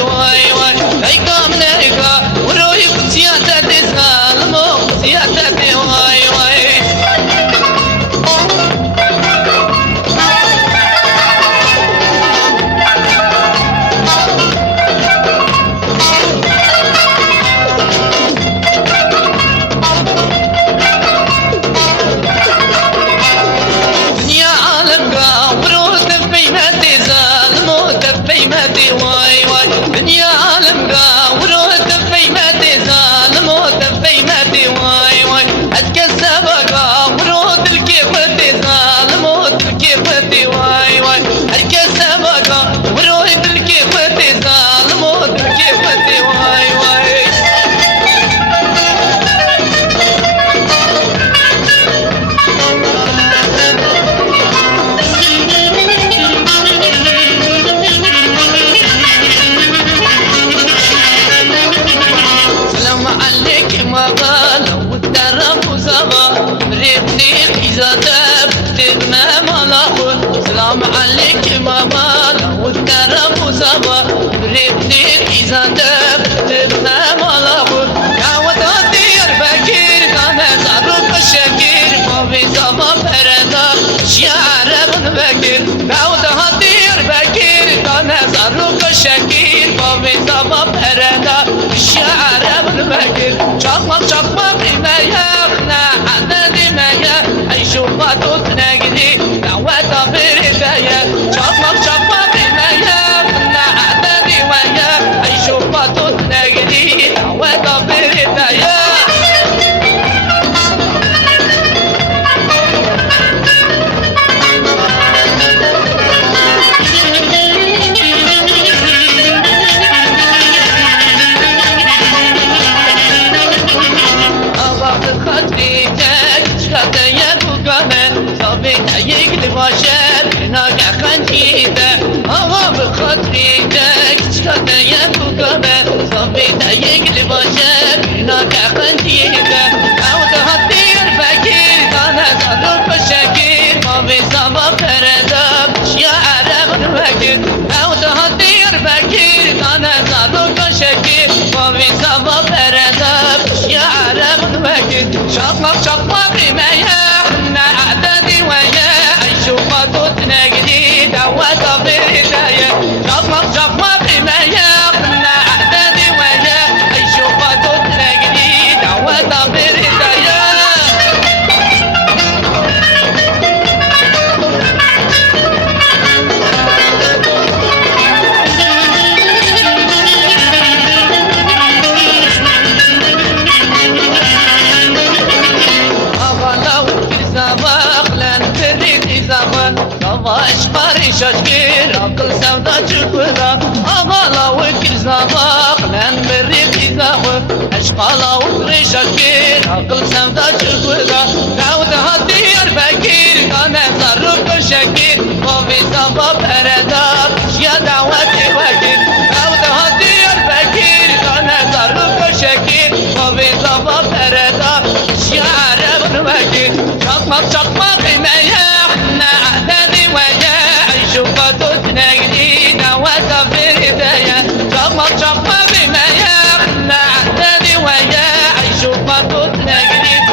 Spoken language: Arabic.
واي واي هيكا من هيكا وروي قصياتي سالمو قصياتي واي واي واي واي دنيا عالم قا ورود في ماتي ظالمو في ماتي واي واي اتكسب قا ورود الكيفتي ظالمو الكيفتي واي واي اتكسب قا ورود الكيفتي ظالمو الكيفتي واي واي مقالة والترف زغا ريقني إذا تبتبنا ملاخ سلام عليك مقالة والترف زغا ريقني إذا تبتبنا ملاخ يا وطني البكير كان زعرف الشكير ما في زمان فردا شعر ابن بكير يا وطني البكير كان زعرف الشكير ما في زمان فردا شعر ابن بكير çakmak çakmak imeyekne Hatta demeye Ay şu batut negdi Daveta birideye Çakmak çakmak imeyekne Hatta demeye Ay şu batut negdi Daveta birideye يقلب وشاب ناقع خنجيده هوا بخاطريدك تشكى يبقى صبيت يقلب وشاب ناقع خنجيده عود هطير فكير كان ظروف الشكير ما في سبب فرداب يا عرب الفكير عود هطير فكير كان ظروف الشكير ما في سبب فرداب يا عرب الفكير شقق شقق بمياه أعدادي وياه شوفت نجدي دوت بالهداية شقق شقق بمياه أعدادي وياه شوفت نجدي دوت بالهداية اشقاري شاشكير اقل سودا جبرا اغالا وكر زباق لان بريقي زاوة اشقالا وكر شاشكير اقل سودا جبرا داود هاتير بكير كان صرف شكير وفي زبا برداب يا دعوتي وكير داود هاتير بكير كان صرف شكير وفي زبا برداب يا عرب وكير شقمق شقمق مياه أعدادي وياه شوفت نجدي دوت بالهداية شقمق شقمق بمياه أعدادي وياه شوفت نجدي